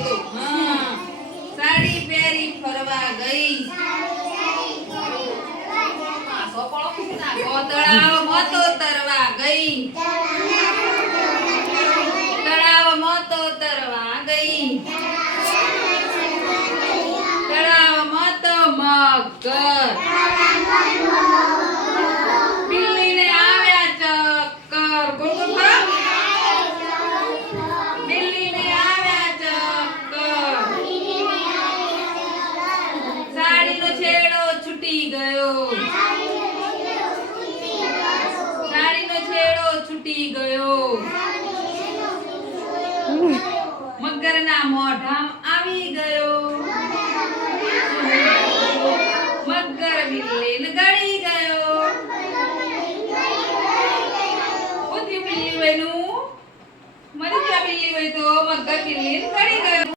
તો હા સાડી પહેરી ફરવા ગઈ તળાવમાં તો તરવા ગઈ તળાવમાં તો તરવા ગઈ તળાવમાં તો મગર બિલ્લીને આવ્યા ચક્કર બોલ બોલ બિલ્લીને આવ્યા ચક્કર સાડીનો છેડો છૂટી ગયો છૂટી ગયો મગરના મોઢામાં આવી ગયો મગર બિલ્લીને ગળી ગયો ઉઠી બિલ્લી વયનું મરી ગયા બિલ્લી વય તો મગર બિલ્લીને ગળી ગયો